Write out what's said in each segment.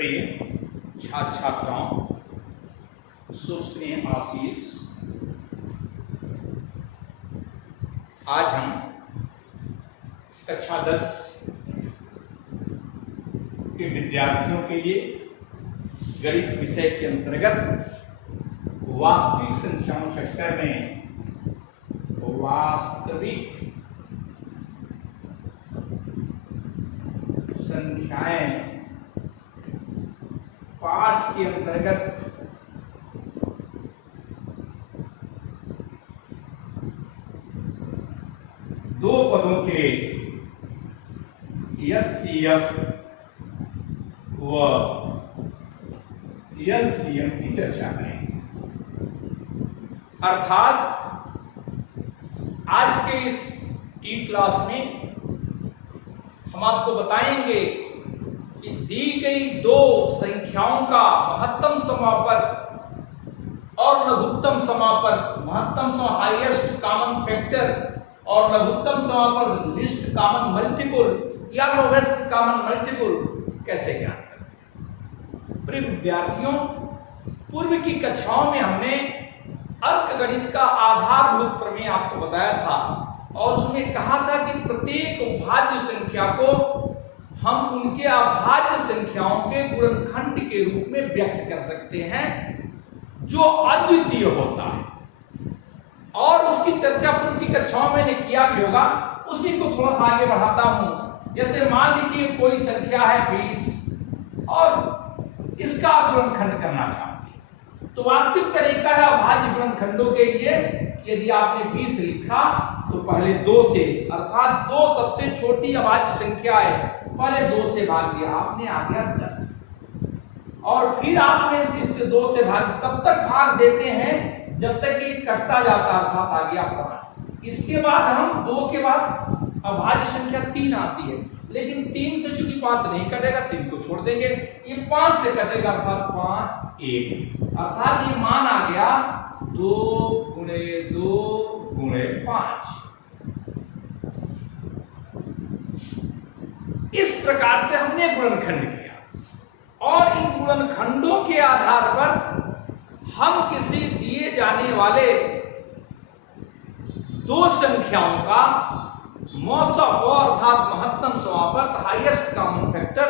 प्रिय छात्र छात्राओं, शुभ स्नेह आशीष। आज हम कक्षा 10 के विद्यार्थियों के लिए गणित विषय के अंतर्गत वास्तविक संख्याओं चैप्टर में वास्तविक संख्याएं पाठ के अंतर्गत दो पदों के एचसीएफ व एलसीएम की चर्चा करें। अर्थात आज के इस ई क्लास में हम आपको बताएंगे कि दी गई दो संख्याओं का महत्तम समापक और लघुत्तम समापक, महत्तम हाईएस्ट कॉमन फैक्टर और लघुत्तम समापक लिस्ट कॉमन मल्टीपल या लोवेस्ट कॉमन मल्टीपल कैसे ज्ञात करें। प्रिय विद्यार्थियों, पूर्व की कक्षाओं में हमने अंकगणित का आधारभूत प्रमेय आपको बताया था और उसमें कहा था कि प्रत्येक भाज्य संख्या को हम उनके अभाज्य संख्याओं के गुणनखंड के रूप में व्यक्त कर सकते हैं जो अद्वितीय होता है। और उसकी चर्चा पूर्व की कक्षाओं में किया भी होगा, उसी को थोड़ा सा आगे बढ़ाता हूं। जैसे मान लीजिए कोई संख्या है 20 और इसका गुणनखंड करना चाहते हैं, तो वास्तविक तरीका है अभाज्य गुणनखंडों के लिए, यदि आपने 20 लिखा तो पहले 2 से, अर्थात 2 सबसे छोटी अभाज्य संख्या है, पहले 2 से भाग दिया आपने, आ गया 10। और फिर आपने इससे 2 से भाग तब तक भाग देते हैं जब तक ये कटता जाता, अर्थात आ गया 5। इसके बाद हम 2 के बाद अभाज्य संख्या 3 आती है, लेकिन 3 से चूंकि 5 नहीं कटेगा 3 को छोड़ देंगे, ये 5 से कटेगा, अर्थात 5 1, अर्थात ये मान आ गया 2 गुणे 2 गुणे 5। इस प्रकार से हमने गुणनखंड किया और इन गुणनखंडों के आधार पर हम किसी दिए जाने वाले दो संख्याओं का मौसम अर्थात महत्तम समापक हाईएस्ट कॉमन फैक्टर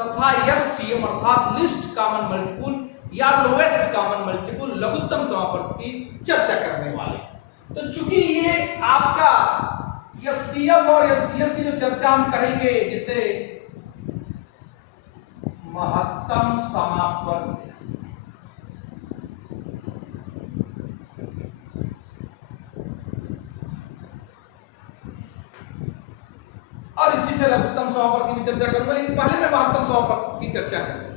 तथा एलसीएम अर्थात लिस्ट कॉमन मल्टीपल या लोएस्ट कॉमन मल्टीपल लघुत्तम समापक की चर्चा करने वाले। तो चूंकि ये आपका एचसीएफ और एलसीएम की जो चर्चा हम करेंगे, जिसे महत्तम समापक और इसी से लघुत्तम समापक की भी चर्चा करूंगा, लेकिन पहले मैं महत्तम समापक की चर्चा करूंगा।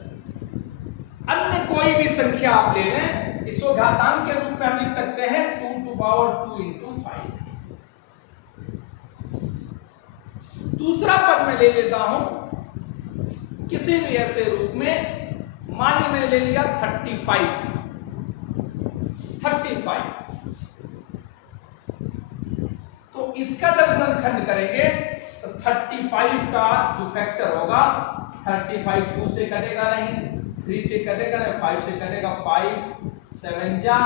अन्य कोई भी संख्या आप ले लें, इसको घातांक के रूप में हम लिख सकते हैं 2 to power 2 into 5। दूसरा पद मैं ले लेता हूं किसी भी ऐसे रूप में, मान ली मैंने ले लिया 35। तो इसका जब गुणनखंड करेंगे तो 35 का जो फैक्टर होगा, 35 2 से कटेगा नहीं, 3 से कटेगा नहीं, 5 से कटेगा, 5 7 जा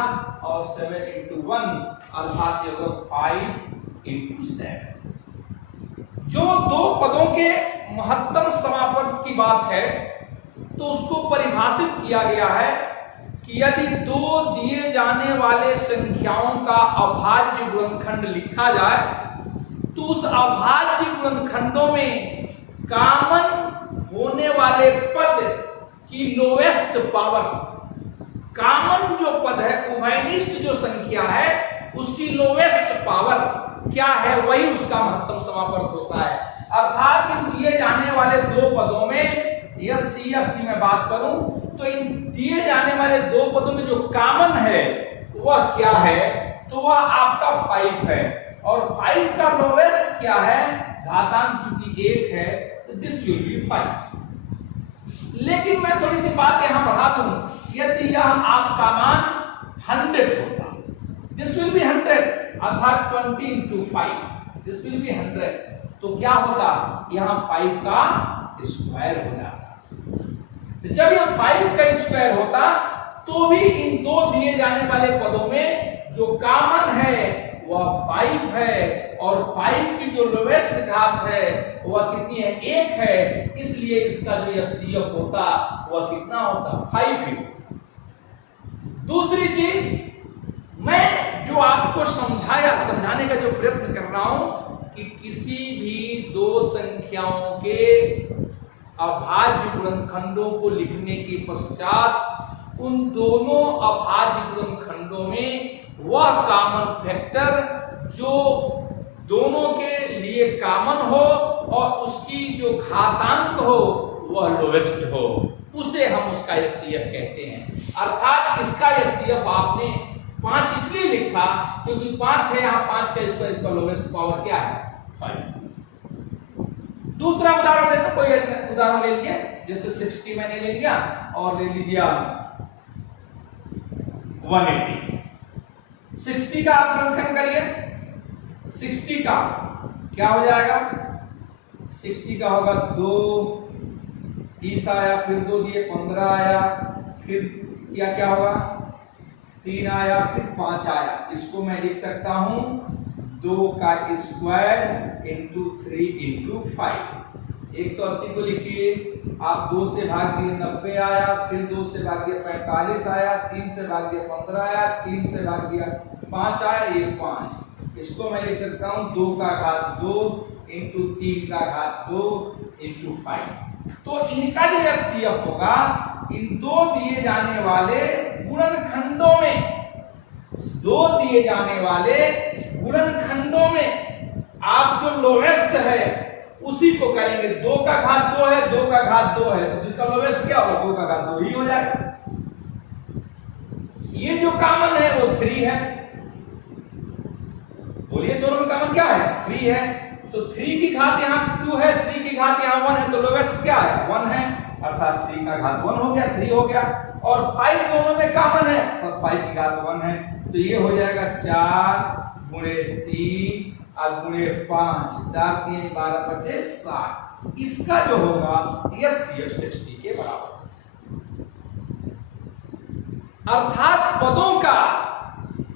और 7 into 1 अर्थात ये होगा 5 into 7। जो दो पदों के महत्तम समापक की बात है तो उसको परिभाषित किया गया है कि यदि दो दिए जाने वाले संख्याओं का अभाज्य गुणनखंड लिखा जाए तो उस अभाज्य गुणनखंडों में कॉमन होने वाले पद की लोएस्ट पावर, कॉमन जो पद है उभयनिष्ठ जो संख्या है उसकी लोएस्ट पावर क्या है, वही उसका महत्तम समापक होता है। अर्थात इन दिए जाने वाले दो पदों में एचसीएफ की मैं बात करूं तो इन दिए जाने वाले दो पदों में जो कॉमन है वह क्या है, तो वह आपका 5 है और 5 का लोवेस्ट क्या है, घातांक चूंकि 1 है तो दिस विल बी 5। लेकिन मैं थोड़ी सी बात यहां बढ़ा दूं, यदि यह आपका मान 100 होता, दिस विल बी 100, अर्थात 20 into 5, दिस विल बी 100, तो क्या होता, यहां 5 का स्क्वायर हो जाता। जब ये 5 का स्क्वायर होता तो भी इन दो दिए जाने वाले पदों में जो कॉमन है वह 5 है, और 5 की जो लोवेस्ट घात है वह कितनी है, 1 है। इसलिए इसका जो एचसीएफ होता वह कितना होता, 5 ही। दूसरी चीज मैं जो आपको समझाने का जो प्रयत्न कर रहा हूं कि किसी भी दो संख्याओं के अभाज्य गुणनखंडों को लिखने के पश्चात उन दोनों अभाज्य गुणनखंडों में वह कॉमन फैक्टर जो दोनों के लिए कॉमन हो और उसकी जो घातांक हो वह लोवेस्ट हो, उसे हम उसका एचसीएफ कहते हैं। अर्थात इसका एचसीएफ आपने 5 इसलिए लिखा क्योंकि 5 है, यहाँ 5 का स्क्वायर, इसका लोवेस्ट पावर क्या है, 5। दूसरा उदाहरण देखो, कोई उदाहरण ले लीजिए, जैसे 60 मैंने ले लिया और ले लीजिए 180। 60 का आप गुणनखंड करिए, 60 का क्या हो जाएगा, 60 का होगा 2, 30 आया, फिर 2 दिए 15 आया, फिर क्या होगा 3 आया, फिर 5 आया। इसको मैं लिख सकता हूं 2 का स्क्वायर इंटू 3 इंटू 5। 180 को लिखिए, आप 2 से भाग दिए 90 आया, फिर 2 से भाग दिया 45 आया, 3 से भाग दिया 15 आया, 3 से भाग दिया 5 आया, ये 5। इसको मैं लिख सकता हूं 2 का घात 2 इंटू 3 का घात 2 इंटू 5। तो इनका जो एचसीएफ होगा इन दो दिए जाने वाले गुणनखंडों में, दो दिए जाने वाले गुणनखंडों में आप जो लोवेस्ट है उसी को करेंगे। 2 का घात 2 है, 2 का घात 2 है, तो इसका लोवेस्ट क्या होगा, 2 का घात 2 ही हो जाएगा। ये जो कॉमन है वो 3 है, बोलिए दोनों में कॉमन क्या है, 3 है। तो 3 की घात यहाँ 2 है, 3 की घात यहाँ 1 है, तो लोवेस्ट क्या है, 1 है, अर्थात 3 का घात 1 हो गया, 3 हो गया। और 5 दोनों में कॉमन है, तो 5 की घात 1 है, तो ये हो जाएगा 4 गुणे 3 और गुणे 5, 4 3 12 25 60। इसका जो होगा एचसीएफ 60 के बराबर। अर्थात पदों का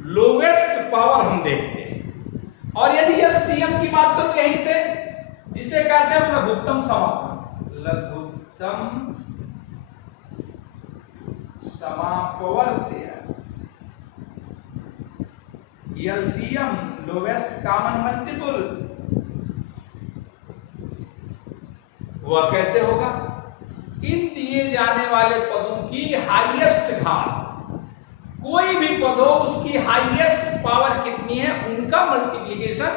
लोवेस्ट पावर हम देखते हैं। और यदि एचसीएफ की बात करूं यहीं से, जिसे कहते हैं लघुत्तम समापन, लघुत्तम समापवर्त्य, एलसीएम लोवेस्ट कॉमन मल्टीपल, वह कैसे होगा, इन दिए जाने वाले पदों की हाईएस्ट घात, कोई भी पद हो उसकी हाईएस्ट पावर कितनी है, उनका मल्टीप्लिकेशन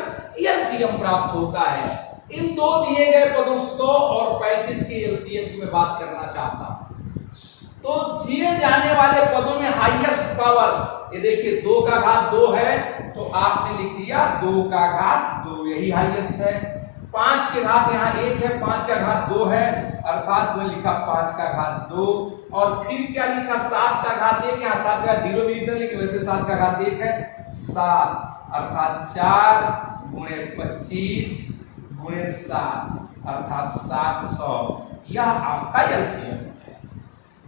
एलसीएम प्राप्त होता है। इन दो दिए गए पदों 100 और 35 की एलसीएम की मैं बात करना चाहता हूं। तो दिए जाने वाले पदों में हाईएस्ट पावर, ये देखिए 2 का घात 2 है, तो आपने लिख दिया 2 का घात 2, यही हाईएस्ट है। 5 के घात यहाँ 1 है, 5 का घात 2 है, अर्थात मैं लिखा 5 का घात 2। और फिर क्या लिखा, 7 का घात 1, यहाँ 7 का 0 भी लिख लेकिन वैसे 7 का घात 1 है, 7, अर्थात 4 गुणे 25 गुणे 7, अर्थात 700। यह आपका एलसीएम है।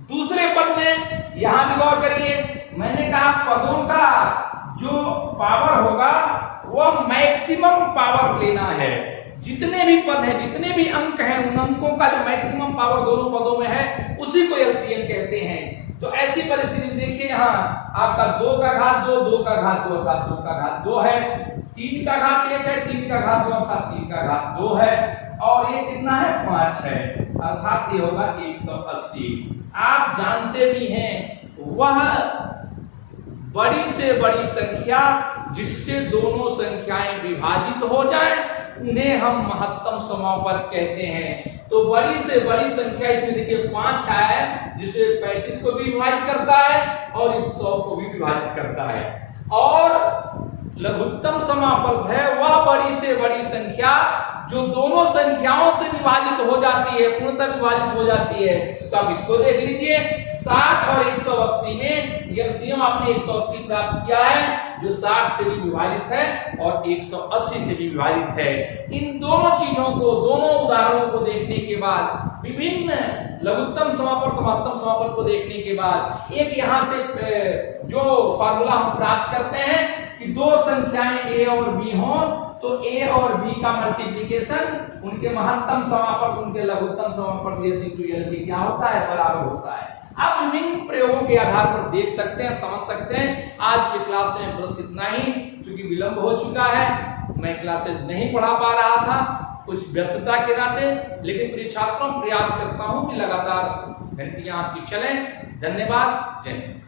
दूसरे पद में यहां भी गौर करिए, मैंने कहा पदों का जो पावर होगा वह मैक्सिमम पावर लेना है। जितने भी पद हैं, जितने भी अंक हैं, उन अंकों का जो मैक्सिमम पावर दोनों पदों में है उसी को एलसीएम कहते हैं। तो ऐसी परिस्थिति में देखिए यहाँ आपका 2 का घात 2, 2 का घात 2 अर्थात 2 का घात 2 है, 3 का घात 1 है, 3 का घात 2 अर्थात 3 का घात 2 है, और ये कितना है, 5 है, अर्थात ये होगा 180। आप जानते भी हैं वह बड़ी से बड़ी संख्या जिससे दोनों संख्याएं विभाजित हो जाए उन्हें हम महत्तम समापवर्त कहते हैं। तो बड़ी से बड़ी संख्या इसमें देखिए 5 है, जिससे 35 को भी विभाजित करता है और इस 100 को भी विभाजित करता है। और लघुत्तम समापवर्त है वह बड़ी से बड़ी संख्या जो दोनों संख्याओं से विभाजित हो जाती है, पूर्णतः विभाजित हो जाती है। तो आप इसको देख लीजिए, 60 और 180 में एलसीएम आपने 180 प्राप्त किया है, जो 60 से भी विभाजित है और 180 से भी विभाजित है। इन दोनों चीजों को, दोनों उदाहरणों को देखने के बाद, विभिन्न लघुत्तम समापन और महत्तम समापन को देखने के बाद एक यहाँ से जो फार्मूला हम प्राप्त करते हैं कि दो संख्याएं a और b हों तो a और b का मल्टीप्लिकेशन उनके महत्तम समापक उनके लघुत्तम समापक h/l के क्या होता है, बराबर होता है। आप विभिन्न प्रयोगों के आधार पर देख सकते हैं, समझ सकते हैं। आज के क्लास में बस इतना ही, क्योंकि विलंब हो चुका है, मैं क्लासेस नहीं पढ़ा पा रहा था कुछ व्यस्तता के नाते, लेकिन प्रिय छात्रों प्रयास करता हूं कि लगातार घंटियां आपकी चलें। धन्यवाद, जय हिंद।